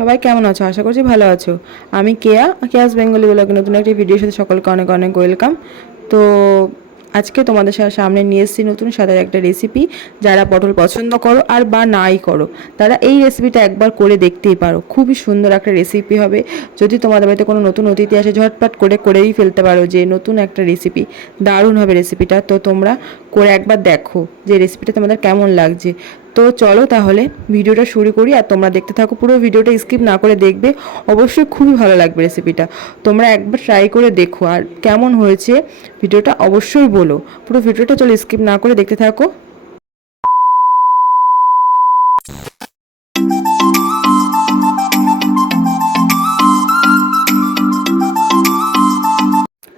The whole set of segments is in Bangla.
সবাই কেমন আছো? আশা করছি ভালো আছো। আমি কেয়া, কেয়াস বেঙ্গলি ব্লগে নতুন একটি ভিডিওর সাথে সকলকে অনেক অনেক ওয়েলকাম তো আজকে তোমাদের সামনে নিয়ে এসেছি নতুন সাথে একটা রেসিপি যারা পটল পছন্দ করো আর বা নাই করো, তারা এই রেসিপিটা একবার করে দেখতেই পারো। খুবই সুন্দর একটা রেসিপি হবে। যদি তোমাদের বাড়িতে কোনো নতুন অতিথি আসে, ঝটপট করে করেই ফেলতে পারো যে নতুন একটা রেসিপি দারুণ হবে রেসিপিটা তো তোমরা করে একবার দেখো যে রেসিপিটা তোমাদের কেমন লাগছে। তো চলো তাহলে ভিডিওটা শুরু করি আর তোমরা দেখতে থাকো, পুরো ভিডিওটা স্কিপ না করে দেখবে। অবশ্যই খুবই ভালো লাগবে রেসিপিটা তোমরা একবার ট্রাই করে দেখো আর কেমন হয়েছে, ভিডিওটা অবশ্যই বলো। পুরো ভিডিওটা চলো স্কিপ না করে দেখতে থাকো।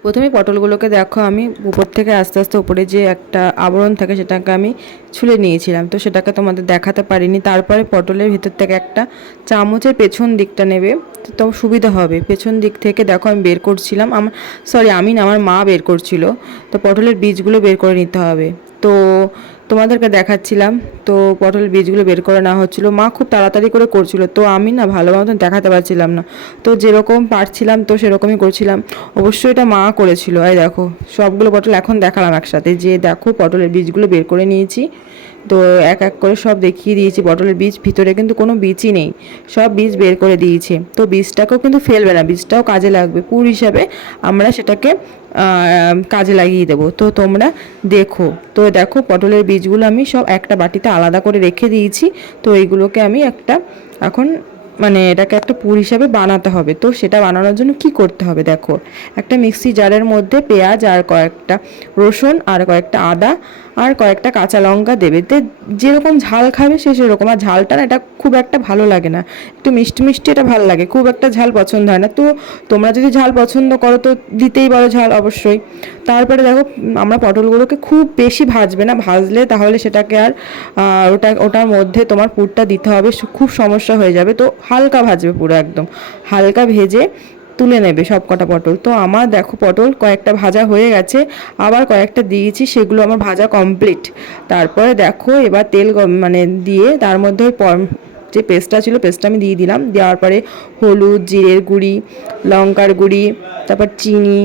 প্রথমে পটলগুলোকে দেখো, আমি উপর থেকে আস্তে আস্তে উপরে যে একটা আবরণ থাকে সেটাকে আমি ছুলে নিয়েছিলাম। তো সেটাকে তোমাদের দেখাতে পারিনি। তারপরে পটলের ভিতর থেকে একটা চামচের পেছন দিকটা নেবে, তো সুবিধা হবে। পেছন দিক থেকে দেখো, আমি বের করছিলাম। আমার সরি আমি না আমার মা বের করছিল। তো পটলের বীজগুলো বের করে নিতে হবে। তো তোমাদেরকে দেখাচ্ছিলাম। তো পটলের বীজগুলো বের করে নেওয়া হচ্ছিল। মা খুব তাড়াতাড়ি করে করছিল। তো আমি না ভালো মতন দেখাতে পারছিলাম না। তো যেরকম পারছিলাম, তো সেরকমই করছিলাম। অবশ্যই এটা মা করেছিল। এই দেখো, সবগুলো পটল এখন দেখালাম একসাথে। যে দেখো পটলের বীজগুলো বের করে নিয়েছি। তো এক এক করে সব দেখিয়ে দিয়েছি পটলের বীজ, ভিতরে কিন্তু কোনো বীজই নেই। সব বীজ বের করে দিয়েছে। তো বীজটাকেও কিন্তু ফেলবে না, বীজটাও কাজে লাগবে। পুর হিসাবে আমরা সেটাকে কাজে লাগিয়ে দেবো। তো তোমরা দেখো। তো দেখো পটলের বীজগুলো আমি সব একটা বাটিতে আলাদা করে রেখে দিয়েছি। তো এইগুলোকে আমি একটা এখন মানে এটাকে একটা পুর হিসাবে বানাতে হবে। তো সেটা বানানোর জন্য কি করতে হবে দেখো? একটা মিক্সি জারের মধ্যে পেঁয়াজ আর কয়েকটা রসুন আর কয়েকটা আদা আর কয়েকটা কাঁচা লঙ্কা দেবে। তে যেরকম ঝাল খাবে সে সেরকম। আর ঝালটা না, এটা খুব একটা ভালো লাগে না। একটু মিষ্টি মিষ্টি এটা ভালো লাগে। খুব একটা ঝাল পছন্দ হয় না। তো তোমরা যদি ঝাল পছন্দ করো, তো দিতেই পারো ঝাল অবশ্যই। তারপরে দেখো, আমরা পটলগুলোকে খুব বেশি ভাজবে না, ভাজলে তাহলে সেটাকে আর ওটা, ওটার মধ্যে তোমার পুরটা দিতে হবে খুব সমস্যা হয়ে যাবে। তো হালকা ভাজবে পুরো একদম, হালকা ভেজে তুলে নেবে সব কটা পটল। তো আমার দেখো পটল কয়েকটা ভাজা হয়ে গেছে, আবার কয়েকটা দিয়েছি, সেগুলো আমার ভাজা কমপ্লিট তারপরে দেখো এবার তেল মানে দিয়ে তার মধ্যে ওই যে পেস্টটা ছিল, পেস্টটা আমি দিয়ে দিলাম। দেওয়ার পরে হলুদ, জিরের গুঁড়ি, লঙ্কার গুঁড়ি, তারপর চিনি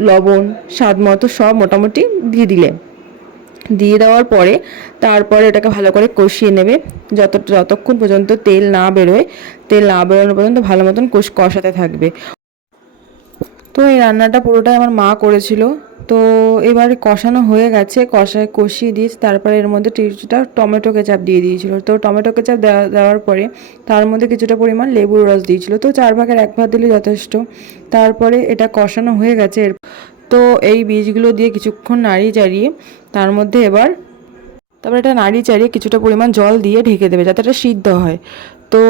লবণ, স্বাদ মতো সব মোটামুটি দিয়ে দিলে। দিয়ে দেওয়ার পরে তারপরে এটাকে ভালো করে কষিয়ে নেবে। যত, যতক্ষণ পর্যন্ত তেল না বেরোয়, তেল না বেরোনো পর্যন্ত ভালো মতন কষ, কষাতে থাকবে। তো এই রান্নাটা পুরোটাই আমার মা করেছিল। তো এবার কষানো হয়ে গেছে, কষায় কষিয়ে দিয়েছি, তারপরে এর মধ্যে কিছুটা টমেটো কেচাপ দিয়ে দিয়েছিল। তো টমেটো কেচাপ দেওয়া, দেওয়ার পরে তার মধ্যে কিছুটা পরিমাণ লেবুর রস দিয়েছিল। তো চার ভাগের এক ভাগ দিলে যথেষ্ট। তারপরে এটা কষানো হয়ে গেছে। তো এই বীজগুলো দিয়ে কিছুক্ষণ নাড়িয়ে চাড়িয়ে তার মধ্যে এবার তারপরে এটা নাড়িয়ে চাড়িয়ে কিছুটা পরিমাণ জল দিয়ে ঢেকে দেবে যাতে এটা সিদ্ধ হয়। তো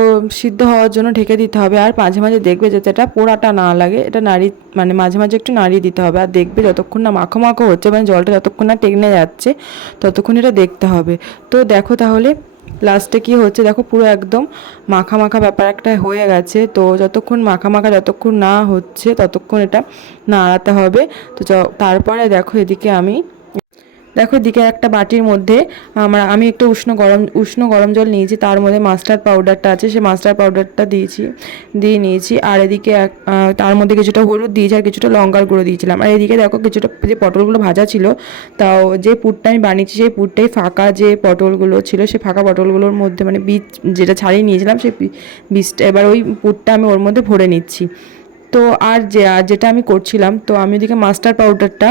সিদ্ধ হওয়ার জন্য ঢেকে দিতে হবে আর মাঝে মাঝে দেখবে যাতে এটা পোড়াটা না লাগে। এটা নাড়ি মানে মাঝে মাঝে একটু নাড়িয়ে দিতে হবে আর দেখবে যতক্ষণ না মাখো মাখো হচ্ছে মানে জলটা যতক্ষণ না টেকনে যাচ্ছে, ততক্ষণ এটা দেখতে হবে। তো দেখো তাহলে লাস্টে কি হচ্ছে, দেখো পুরো একদম মাখা মাখা ব্যাপার একটা হয়ে গেছে। তো যতক্ষণ মাখা মাখা যতক্ষণ না হচ্ছে, ততক্ষণ এটা নাড়াতে হবে। তো তারপরে দেখো এদিকে আমি দেখো দিকে একটা বাটির মধ্যে আমরা, আমি একটু উষ্ণ গরম উষ্ণ গরম জল নিয়েছি, তার মধ্যে মাস্টার্ড পাউডারটা আছে সেই মাস্টার্ড পাউডারটা দিয়েছি, দিয়ে নিয়েছি, আর এদিকে তার মধ্যে কিছুটা হলুদ দিয়েছি আর কিছুটা লঙ্কার গুঁড়ো দিয়েছিলাম। আর এদিকে দেখো, কিছুটা যে পটলগুলো ভাজা ছিল, তাও যে পুরটা আমি বানিয়েছি, সেই পুরটাই ফাঁকা যে পটলগুলো ছিল, সেই ফাঁকা পটলগুলোর মধ্যে মানে বীজ যেটা ছাড়িয়ে নিয়েছিলাম, সেই বীজটা, এবার ওই পুরটা আমি ওর মধ্যে ভরে নিচ্ছি। তো আর যে যেটা আমি করছিলাম, তো আমি ওদিকে মাস্টার্ড পাউডারটা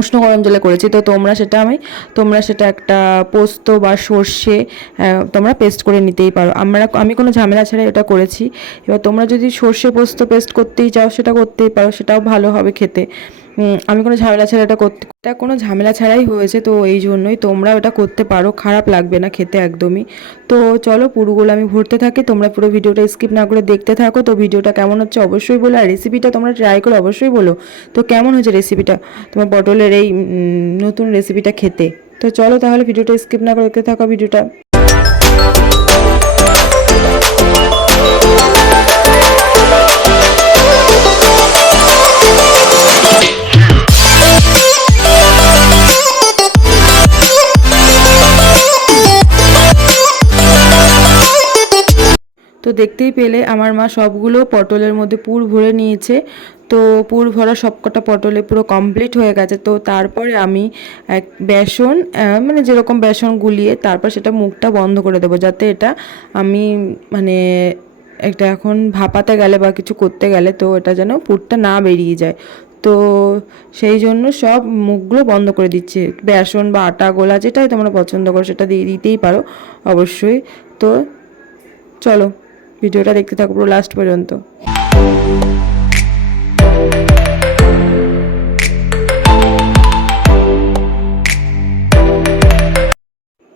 উষ্ণ গরম জলে করেছি। তো তোমরা সেটা আমি, তোমরা সেটা একটা পোস্ত বা সর্ষে তোমরা পেস্ট করে নিতেই পারো। আমরা আমি কোনো ঝামেলা ছাড়া এটা করেছি। এবার তোমরা যদি সর্ষে পোস্ত পেস্ট করতেই চাও, সেটা করতেই পারো। সেটাও ভালো হবে খেতে। আমি কোনো ঝামেলা ছাড়া এটা করতে এটা কোনো ঝামেলা ছাড়াই হয়েছে, তো এই জন্যই তোমরা ওটা করতে পারো। খারাপ লাগবে না খেতে একদমই। তো চলো পুরোগুলো আমি ভরতে থাকি, তোমরা পুরো ভিডিওটা স্কিপ না করে দেখতে থাকো। তো ভিডিওটা কেমন হচ্ছে অবশ্যই বলো, আর রেসিপিটা তোমরা ট্রাই করে অবশ্যই বলো। তো কেমন হয়েছে রেসিপিটা তোমার পটলের এই নতুন রেসিপিটা খেতে। তো চলো তাহলে ভিডিওটা স্কিপ না করে দেখতে থাকো, ভিডিওটা। তো দেখতেই পেলে আমার মা সবগুলো পটলের মধ্যে পুর ভরে নিয়েছে। তো পুর ভরা সবকটা পটলে পুরো কমপ্লিট হয়ে গেছে। তো তারপরে আমি এক বেসন মানে যেরকম বেসন গুলিয়ে তারপর সেটা মুখটা বন্ধ করে দেবো যাতে এটা আমি মানে একটা এখন ভাপাতে গেলে বা কিছু করতে গেলে তো এটা যেন পুরটা না বেরিয়ে যায়। তো সেই জন্য সব মুখগুলো বন্ধ করে দিচ্ছে। বেসন বা আটা, গোলা যেটাই তোমরা পছন্দ করো সেটা দিয়ে দিতেই পারো অবশ্যই। তো চলো। ভিডিওটা দেখতে থাকো পুরো লাস্ট পর্যন্ত।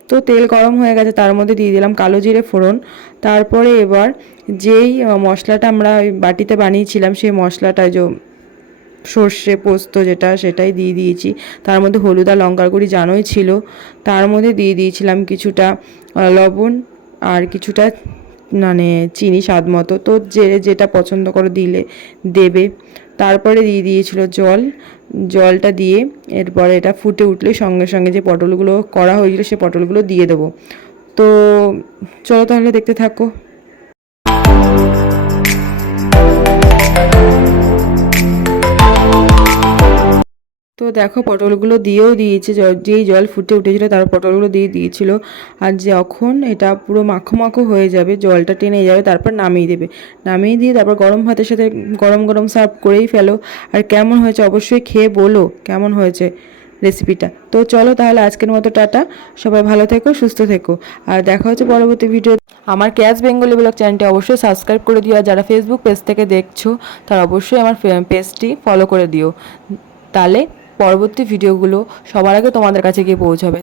তো তেল গরম হয়ে গেছে, তার মধ্যে দিয়ে দিলাম কালো জিরে ফোড়ন। তারপরে এবার যেই মশলাটা আমরা ওই বাটিতে বানিয়েছিলাম, সেই মশলাটা যে সর্ষে পোস্ত যেটা, সেটাই দিয়ে দিয়েছি। তার মধ্যে হলুদ আর লঙ্কার গুঁড়ি জানোই ছিল। তার মধ্যে দিয়ে দিয়েছিলাম কিছুটা লবণ আর কিছুটা মানে চিনি স্বাদ মতো। তো যে, যেটা পছন্দ করো দিলে, দেবে। তারপরে দিয়ে দিয়েছিল জল। জলটা দিয়ে এরপরে এটা ফুটে উঠলে সঙ্গে সঙ্গে যে পটলগুলো করা হয়েছিল, সে পটলগুলো দিয়ে দেবো। তো চলো তাহলে দেখতে থাকো। তো দেখো পটলগুলো দিয়েও দিয়েছে যেই জল ফুটে উঠেছিল তার পটলগুলো দিয়ে দিয়েছিল। আর যখন এটা পুরো মাখো মাখো হয়ে যাবে, জলটা টেনে যাবে, তারপর নামিয়ে দেবে। নামিয়ে দিয়ে তারপর গরম ভাতের সাথে গরম গরম সার্ভ করেই ফেলো। আর কেমন হয়েছে অবশ্যই খেয়ে বলো কেমন হয়েছে রেসিপিটা। তো চলো তাহলে আজকের মতো টাটা। সবাই ভালো থেকো, সুস্থ থেকো। আর দেখা হচ্ছে পরবর্তী ভিডিও আমার ক্যাশ বেঙ্গলি ব্লগ চ্যানেলটি অবশ্যই সাবস্ক্রাইব করে দিও। আর যারা ফেসবুক পেজ থেকে দেখছ, তারা অবশ্যই আমার পেজটি ফলো করে দিও। তাহলে পরবর্তী ভিডিওগুলো সবার আগে তোমাদের কাছে গিয়ে পৌঁছাবে।